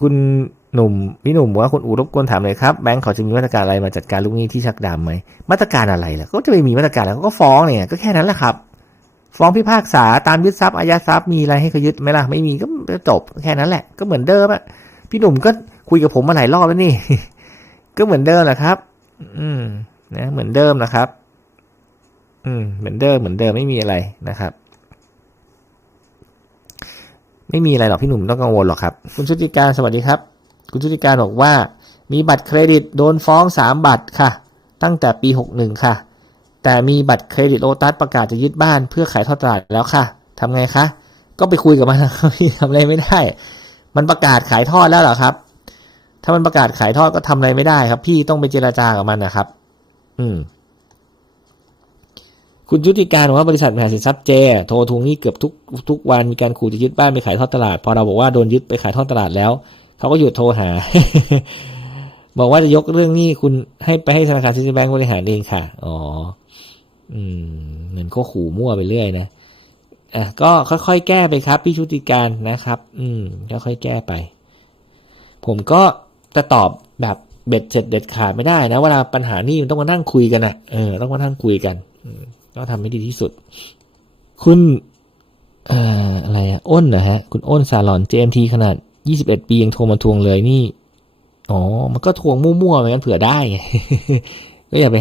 คุณหนุ่มพี่หนุ่มว่าคุณอูรบกวนถามเลยครับแบงค์เขาจะมีมาตรการอะไรมาจัดการลูกหนี้ที่ชักดำไหมมาตรการอะไรล่ะก็จะไม่มีมาตรการแล้วก็ฟ้องเนี่ยก็แค่นั้นแหละครับ ฟ้องพิพากษาตามยึดทรัพย์อายัดทรัพย์มีอะไรให้เขายึดไหมล่ะไม่มีก็จบแค่นั้นแหละ ก็เหมือนเดิมอะพี่หนุ่มก็คุยกับผมมาหลายรอบแล้วนี่ ก็เหมือนเดิมแหละครับ อืม นะ เหมือนเดิมนะครับ อืม เหมือนเดิมเหมือนเดิมไม่มีอะไรนะครับ ไม่มีอะไรหรอกพี่หนุ่มไม่ต้องกังวลหรอกครับ คุณชุติการสวัสดีครับ คุณชุติการบอกว่า มีบัตรเครดิตโดนฟ้องสามบัตรค่ะ ตั้งแต่ปีหกหนึ่งค่ะ แต่มีบัตรเครดิตโลตัสประกาศจะยึดบ้านเพื่อขายทอดตลาดแล้วค่ะทำไงคะ ก็ไปคุยกับมันพี่ทำอะไรไม่ได้ มันประกาศขายทอดแล้วเหรอครับ ถ้ามันประกาศขายทอดก็ทำอะไรไม่ได้ครับ พี่ต้องไปเจราจากับมันนะครับ อืม คุณยุติการบอกว่าบริษัทบริหาสินทรัพย์เจโทรทวงหนี้เกือบทุกทุกวันมีการขู่จะยึดบ้านไปขายทอดตลาด พอเราบอกว่าโดนยึดไปขายทอดตลาดแล้ว เขาก็หยุดโทรหา บอกว่าจะยกเรื่องหนี้คุณให้ไปให้ธนาคารซิตี้แบงก์บริหารเองค่ะ อ๋อ อืม เหมือนก็ขู่มั่วไปเรื่อยนะอะก็ค่อยๆแก้ไปครับ พี่ชุติการนะครับ อืมค่อยๆแก้ไป ผมก็จะตอบแบบเบ็ดเสร็จเด็ดขาดไม่ได้นะเวลาปัญหานี่มันต้องมานั่งคุยกันอะเออต้องมานั่งคุยกันอืม ก็ทำให้ดีที่สุด คุณเอ่ออะไรอะอ้นนะฮะ คุณอ้นซาลอน JMT ขนาด 21 ปียังโทรมาทวงเลยนี่ อ๋อ มันก็ทวงมั่วๆไปกันเผื่อได้ไงก็อย่าไป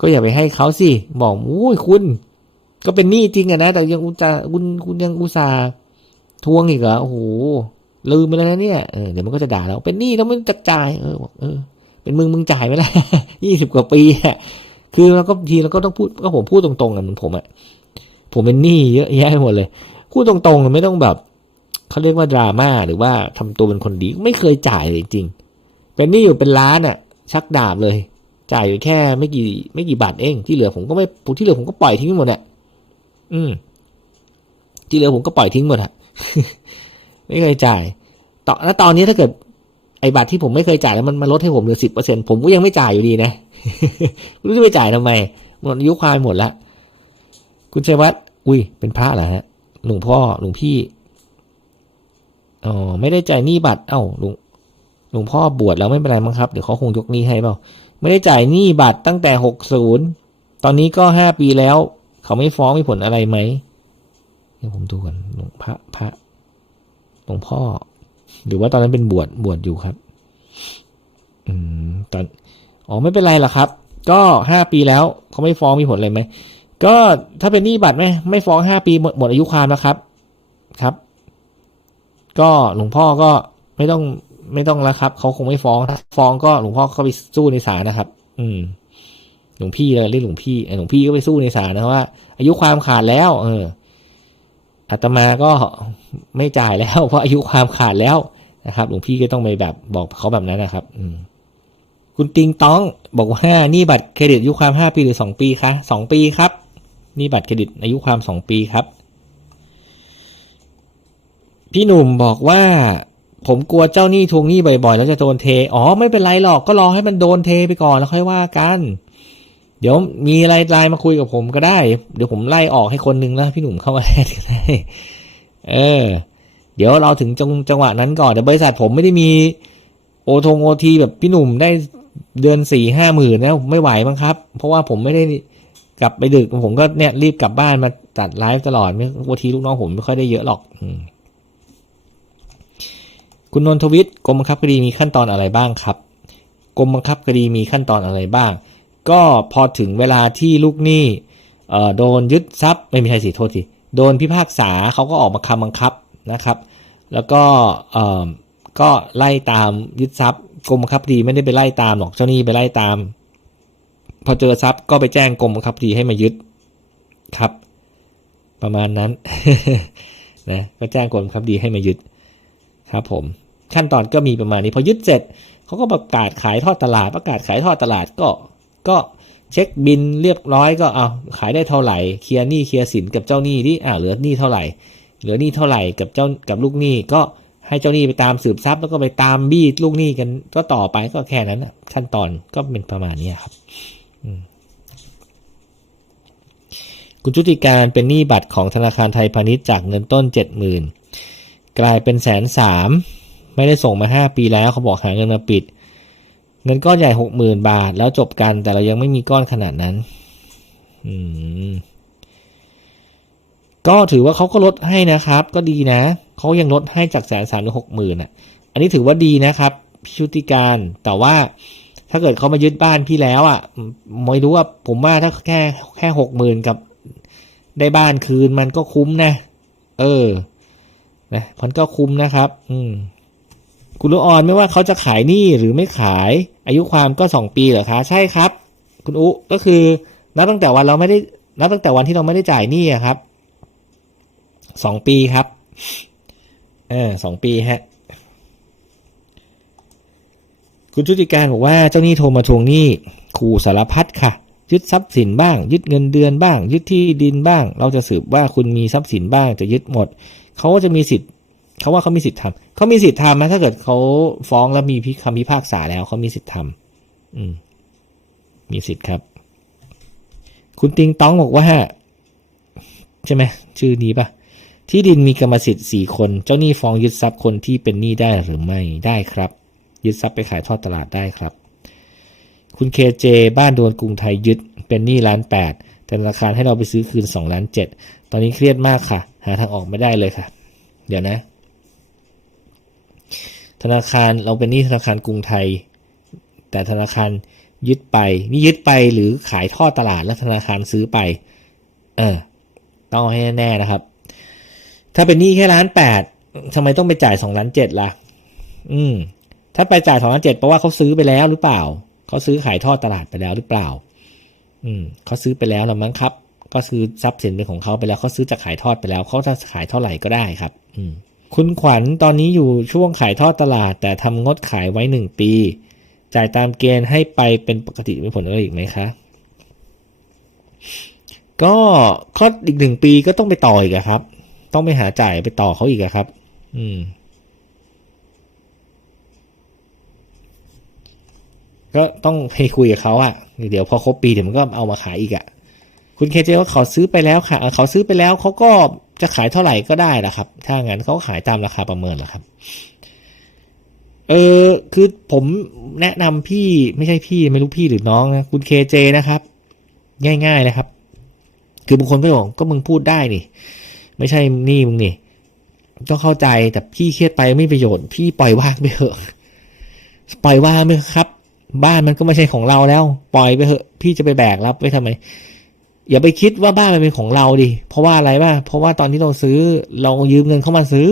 ก็อย่าไปให้เขาสิ บอกอุ้ยคุณ ก็เป็นหนี้จริงอะนะ แต่ยังอุตส่าห์คุณคุณยังอุตส่าห์ทวงอีกเหรอ โอ้โห ลืมไปแล้วนะเนี่ย เออ เดี๋ยวมันก็จะด่าเรา เป็นหนี้แล้วมันจะจ่าย เออบอกเออ เป็นมึงมึงจ่ายไปแล้วยี่สิบกว่าปีอะ คือเราก็ทีเราก็ต้องพูดก็ผมพูดตรงๆอะเหมือนผมอะผมเป็นหนี้เยอะแยะหมดเลย พูดตรงๆไม่ต้องแบบเขาเรียกว่าดราม่าหรือว่าทำตัวเป็นคนดีไม่เคยจ่ายเลยจริง เป็นหนี้อยู่เป็นล้านอะชักดาบเลย จ่ายอยู่แค่ไม่กี่ไม่กี่บาทเองที่เหลือผมก็ไม่ที่เหลือผมก็ปล่อยทิ้งหมดอะอืม ที่เหลือผมก็ปล่อยทิ้งหมดอะไม่เคยจ่ายตอนแล้วตอนนี้ถ้าเกิด ไอ้บัตรที่ผมไม่เคยจ่ายมันมาลดให้ผมเหลือสิบเปอร์เซ็นผมก็ยังไม่จ่ายอยู่ดีนะไม่รู้จะไปจ่ายทำไมหมดอายุความหมดละคุณเชยวัตอุ้ยเป็นพระเหรอฮะหลวงพ่อหลวงพี่อ๋อไม่ได้จ่ายหนี้บัตรเอ้าหลวงหลวงพ่อบวชแล้วไม่เป็นไรมั้งครับเดี๋ยวเขาคงยกหนี้ให้เปล่าไม่ได้จ่ายหนี้บัตรตั้งแต่หกศูนย์ตอนนี้ก็ห้าปีแล้ว เขาไม่ฟ้องมีผลอะไรไหมเดี๋ยวผมดูกันหลวงพระพระหลวงพ่อ หรือว่าตอนนั้นเป็นบวชบวชอยู่ครับ อืมตอนอ๋อไม่เป็นไรหรอกครับ ก็ห้าปีแล้วเขาไม่ฟ้องมีผลอะไรไหมก็ถ้าเป็นหนี้บัตรไหมไม่ฟ้องห้าปีหมดหมดอายุความแล้วครับ ครับ ก็หลวงพ่อก็ไม่ต้องไม่ต้องแล้วครับเขาคงไม่ฟ้องถ้าฟ้องก็หลวงพ่อก็ไปสู้ในศาลนะครับ อืม หลวงพี่เลยเรียกหลวงพี่หลวงพี่ก็ไปสู้ในศาลนะว่า อายุความขาดแล้ว เออ อาตมาก็ไม่จ่ายแล้วเพราะอายุความขาดแล้วนะครับ หลวงพี่ก็ต้องไปแบบบอกเขาแบบนั้นนะครับ อืมคุณติงต้องบอกว่านี่บัตรเครดิตอายุความห้าปีหรือสองปีคะสองปีครับ นี่บัตรเครดิตอายุความสองปีครับ พี่หนุ่มบอกว่า ผมกลัวเจ้าหนี้ทวงหนี้บ่อยๆ แล้วจะโดนเท อ๋อไม่เป็นไรหรอกก็รอให้มันโดนเทไปก่อนแล้วค่อยว่ากัน เดี๋ยวมีอะไรไลน์มาคุยกับผมก็ได้ เดี๋ยวผมไล่ออกให้คนนึงแล้วพี่หนุ่มเข้ามาแทนก็ได้เออ เดี๋ยวเราถึงจังจังหวะนั้นก่อนแต่บริษัทผมไม่ได้มีโอทงโอทีแบบพี่หนุ่มได้เดือนสี่ห้าหมื่นนะไม่ไหวมั้งครับ เพราะว่าผมไม่ได้กลับไปดึกผมก็เนี่ยรีบกลับบ้านมาตัดไลฟ์ตลอดไม่โอทีลูกน้องผมไม่ค่อยได้เยอะหรอกอคุณนนทวิทย์กรมบังคับคดีมีขั้นตอนอะไรบ้างครับกรมบังคับคดีมีขั้นตอนอะไรบ้าง ก็พอถึงเวลาที่ลูกหนี้เอ่อโดนยึดทรัพย์ไม่มีใช่สิโทษทีโดนพิพากษาเขาก็ออกมาคำบังคับนะครับ แล้วก็ก็ไล่ตามยึดทรัพย์กรมบังคับคดีไม่ได้ไปไล่ตามหรอกเจ้าหนี้ไปไล่ตาม พอเจอทรัพย์ก็ไปแจ้งกรมบังคับคดีให้มายึดครับ ประมาณนั้นนะก็แจ้งกรมบังคับคดีให้มายึดครับผมขั้นตอนก็มีประมาณนี้พอยึดเสร็จเขาก็ประกาศขายทอดตลาด ประกาศขายทอดตลาดก็ ก็เช็คบินเรียบร้อยก็เอาขายได้เท่าไหร่เคลียร์หนี้เคลียร์สินกับเจ้าหนี้ที่อ่าเหลือหนี้เท่าไหร่ เหลือหนี้เท่าไหร่กับเจ้ากับลูกหนี้ก็ให้เจ้าหนี้ไปตามสืบทรัพย์แล้วก็ไปตามบี้ลูกหนี้กันก็ต่อไปก็แค่นั้นขั้นตอนก็เป็นประมาณนี้ครับคุณชุติการเป็นหนี้บัตรของธนาคารไทยพาณิชย์จากเงินต้นเจ็ดหมื่นกลายเป็นแสนสามไม่ได้ส่งมาห้าปีแล้วเขาบอกหาเงินมาปิด เงินก้อนใหญ่หกหมื่นบาท แล้วจบกัน แต่เรายังไม่มีก้อนขนาดนั้น อืมก็ถือว่าเขาก็ลดให้นะครับ ก็ดีนะเขายังลดให้จากแสนสามถึงหกหมื่นอะ อันนี้ถือว่าดีนะครับพิชุติการแต่ว่าถ้าเกิดเขามายึดบ้านพี่แล้วอะไม่รู้ว่าผมว่าถ้าแค่แค่หกหมื่นกับได้บ้านคืนมันก็คุ้มนะ เออนะมันก็คุ้มนะครับ อืม คุณลูกออนไม่ว่าเขาจะขายหนี้หรือไม่ขาย อายุความก็สองปีเหรอคะ ใช่ครับ คุณอุก็คือนับตั้งแต่วันเราไม่ได้นับตั้งแต่วันที่เราไม่ได้จ่ายหนี้อะครับสองปีครับเออสองปีฮะคุณชุติการบอกว่าเจ้าหนี้โทรมาทวงหนี้ขู่สารพัดค่ะ ยึดทรัพย์สินบ้าง ยึดเงินเดือนบ้าง ยึดที่ดินบ้าง เราจะสืบว่าคุณมีทรัพย์สินบ้างจะยึดหมด เขาก็จะมีสิทธิ์ เขาว่าเขามีสิทธิ์ทำเขามีสิทธิ์ทำนะถ้าเกิดเขาฟ้องแล้วมีพิคำพิพากษาแล้วเขามีสิทธิ์ทำอืม มีสิทธิ์ครับ คุณติงต้องบอกว่าใช่ไหมชื่อนี้ปะที่ดินมีกรรมสิทธิ์สี่คน เจ้าหนี้ฟ้องยึดทรัพย์คนที่เป็นหนี้ได้หรือไม่ได้ครับ ยึดทรัพย์ไปขายทอดตลาดได้ครับ คุณเคเจบ้านโดนกรุงไทยยึด เป็นหนี้ล้านแปดแต่ธนาคารให้เราไปซื้อคืนสองล้านเจ็ดตอนนี้เครียดมากค่ะ หาทางออกไม่ได้เลยค่ะ เดี๋ยวนะ ธนาคารเราเป็นหนี้ธนาคารกรุงไทย แต่ธนาคารยึดไป นี่ยึดไปหรือขายทอดตลาดแล้วธนาคารซื้อไป เออ ต้องให้แน่นะครับ ถ้าเป็นหนี้แค่ล้านแปดทำไมต้องไปจ่ายสองล้านเจ็ดล่ะ อืม ถ้าไปจ่ายสองล้านเจ็ดเพราะว่าเขาซื้อไปแล้วหรือเปล่า เขาซื้อขายทอดตลาดไปแล้วหรือเปล่า อืม เขาซื้อไปแล้วหรือมั้งครับ ก็ซื้อทรัพย์สินเป็นของเขาไปแล้วเขาซื้อจากขายทอดไปแล้วเขาจะขายเท่าไหร่ก็ได้ครับ อืม คุณขวัญตอนนี้อยู่ช่วงขายทอดตลาด แต่ทำงดขายไว้หนึ่งปี จ่ายตามเกณฑ์ให้ไปเป็นปกติมีผลอะไรอีกไหมคะก็ข้ออีกหนึ่งปีก็ต้องไปต่ออีกอะครับ ต้องไปหาจ่ายไปต่อเขาอีกอะครับ อืม ก็ต้องไปคุยกับเขาอะเดี๋ยวพอครบปีเดี๋ยวมันก็เอามาขายอีกอะคุณเคเจว่าเขาซื้อไปแล้วค่ะเขาซื้อไปแล้วเขาก็ จะขายเท่าไหร่ก็ได้ละครับ ถ้างั้นเขาขายตามราคาประเมินละครับ เออคือผมแนะนำพี่ไม่ใช่พี่ไม่รู้พี่หรือน้องนะคุณเคเจนะครับ ง่ายๆเลยครับ คือบางคนก็บอกก็มึงพูดได้นี่ ไม่ใช่นี่มึงนี่ต้องเข้าใจแต่พี่เครียดไปไม่ประโยชน์พี่ปล่อยว่างไปเถอะปล่อยว่างไปเถอะครับ บ้านมันก็ไม่ใช่ของเราแล้ว ปล่อยไปเถอะ พี่จะไปแบกรับไว้ทำไม อย่าไปคิดว่าบ้านมันเป็นของเราดิ เพราะว่าอะไรบ้าเพราะว่าตอนที่เราซื้อเรายืมเงินเข้ามาซื้อ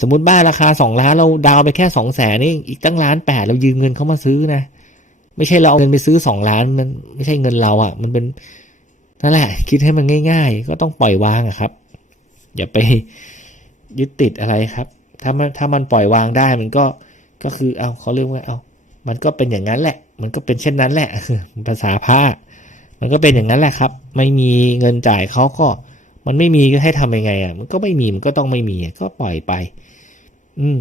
สมมติบ้านราคาสองล้านเราดาวไปแค่สองแสนนี่อีกตั้งล้านแปดเรายืมเงินเข้ามาซื้อนะ ไม่ใช่เราเอาเงินไปซื้อสองล้านมันไม่ใช่เงินเราอะ่ะ มันเป็นนั่นแหละ คิดให้มันง่าย ๆ ก็ต้องปล่อยวางอะครับ อย่าไปยึดติดอะไรครับ ถ้ามันถ้ามันปล่อยวางได้มันก็ก็คือเอาเขาเรียกว่าเอา มันก็เป็นอย่างนั้นแหละ มันก็เป็นเช่นนั้นแหละภาษาผ้า มันก็เป็นอย่างนั้นแหละครับ ไม่มีเงินจ่ายเขาก็มันไม่มีก็ให้ทำยังไงอะ มันก็ไม่มีมันก็ต้องไม่มีก็ปล่อยไป อืม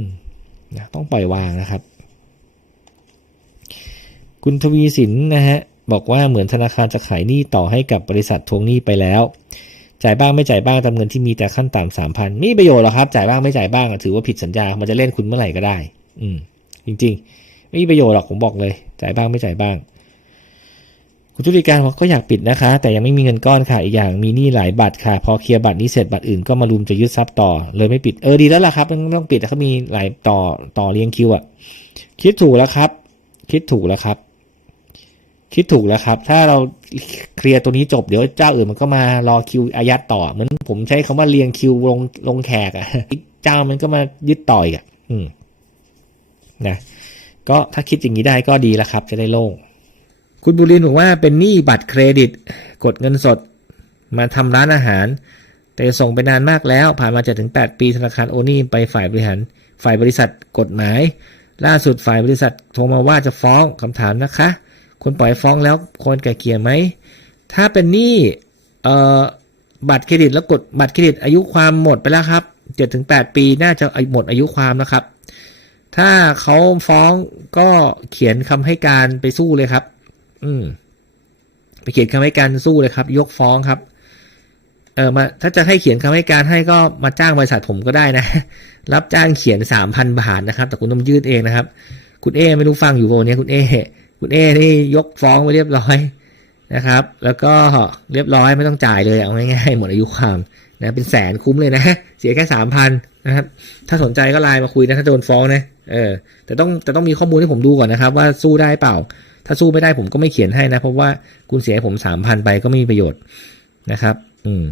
นะต้องปล่อยวางนะครับ คุณทวีสินนะฮะบอกว่าเหมือนธนาคารจะขายหนี้ต่อให้กับบริษัททวงหนี้ไปแล้ว จ่ายบ้างไม่จ่ายบ้างตามเงินที่มีแต่ขั้นต่ำสามพันมีประโยชน์หรอครับ จ่ายบ้างไม่จ่ายบ้างถือว่าผิดสัญญา มันจะเล่นคุณเมื่อไหร่ก็ได้ อืม จริง ๆ ไม่มีประโยชน์หรอกผมบอกเลย จ่ายบ้างไม่จ่ายบ้าง คุณธุริการก็อยากปิดนะคะ แต่ยังไม่มีเงินก้อนค่ะอีกอย่างมีหนี้หลายบัตรค่ะ พอเคลียร์บัตรนี้เสร็จบัตรอื่นก็มารุมจะยึดทรัพย์ต่อ เลยไม่ปิดเออดีแล้วล่ะครับไม่ต้องปิดแต่เขามีหลายต่อต่อเรียงคิวอะคิดถูกแล้วครับ คิดถูกแล้วครับ คิดถูกแล้วครับ ถ้าเราเคลียร์ตัวนี้จบเดี๋ยวเจ้าอื่นมันก็มารอคิวอายัดต่อเหมือนผมใช้คำว่าเรียงคิวลงลงแขกอะเจ้ามันก็มายึดต่อยอะอืมนะก็ถ้าคิดอย่างนี้ได้ก็ดีแล้วครับ จะได้โล่ง คุณบุรินบอกว่าเป็นหนี้บัตรเครดิต กดเงินสด มาทำร้านอาหาร แต่ส่งไปนานมากแล้ว ผ่านมา7ถึง 8 ปีธนาคารโอนี่ไปฝ่ายบริหาร ฝ่ายบริษัทกฎหมาย ล่าสุดฝ่ายบริษัทโทรมาว่าจะฟ้องคำถามนะคะควรปล่อยฟ้องแล้วควรไกลเกลี่ยไหม ถ้าเป็นหนี้เอ่อบัตรเครดิตแล้วกดบัตรเครดิตอายุความหมดไปแล้วครับ7ถึง8ปีน่าจะหมดอายุความนะครับ ถ้าเขาฟ้องก็เขียนคำให้การไปสู้เลยครับ อืม ไปเขียนคำให้การสู้เลยครับ ยกฟ้องครับ เออมา ถ้าจะให้เขียนคำให้การให้ก็มาจ้างบริษัทผมก็ได้นะ รับจ้างเขียนสามพันบาทนะครับ แต่คุณต้องยื่นเองนะครับ คุณเอไม่รู้ฟังอยู่โบเนี้คุณเอคุณเอนี่ยกฟ้องไปเรียบร้อยนะครับ แล้วก็เรียบร้อยไม่ต้องจ่ายเลยเอาง่ายๆหมดอายุความนะเป็นแสนคุ้มเลยนะ เสียแค่สามพันนะครับ ถ้าสนใจก็ไลน์มาคุยนะถ้าโดนฟ้องนะเออแต่ต้องแต่ต้องมีข้อมูลให้ผมดูก่อนนะครับ ว่าสู้ได้เปล่า ถ้าสู้ไม่ได้ผมก็ไม่เขียนให้นะ เพราะว่าคุณเสียผมสามพันไปก็ไม่มีประโยชน์นะครับ อืม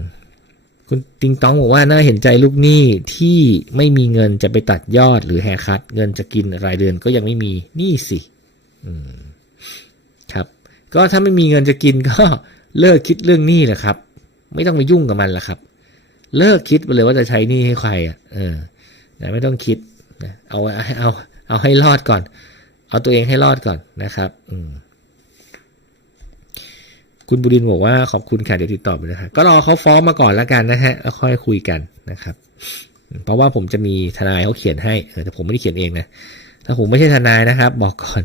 คุณติงตองบอกว่าน่าเห็นใจลูกหนี้ที่ไม่มีเงินจะไปตัดยอดหรือแฮคัตเงินจะกินรายเดือนก็ยังไม่มีนี่สิครับ ก็ถ้าไม่มีเงินจะกินก็เลิกคิดเรื่องหนี้แหละครับ ไม่ต้องไปยุ่งกับมันละครับ เลิกคิดไปเลยว่าจะใช้หนี้ให้ใครอะเออไม่ต้องคิดเอาเอาเอาให้รอดก่อน เอาตัวเองให้รอดก่อนนะครับอืมคุณบุรินบอกว่าขอบคุณค่ะเดี๋ยวติดต่อไปนะครับก็รอเขาฟ้องมาก่อนแล้วกันนะฮะแล้วค่อยคุยกันนะครับ เพราะว่าผมจะมีทนายเขาเขียนให้แต่ผมไม่ได้เขียนเองนะถ้าผมไม่ใช่ทนายนะครับ บอกก่อน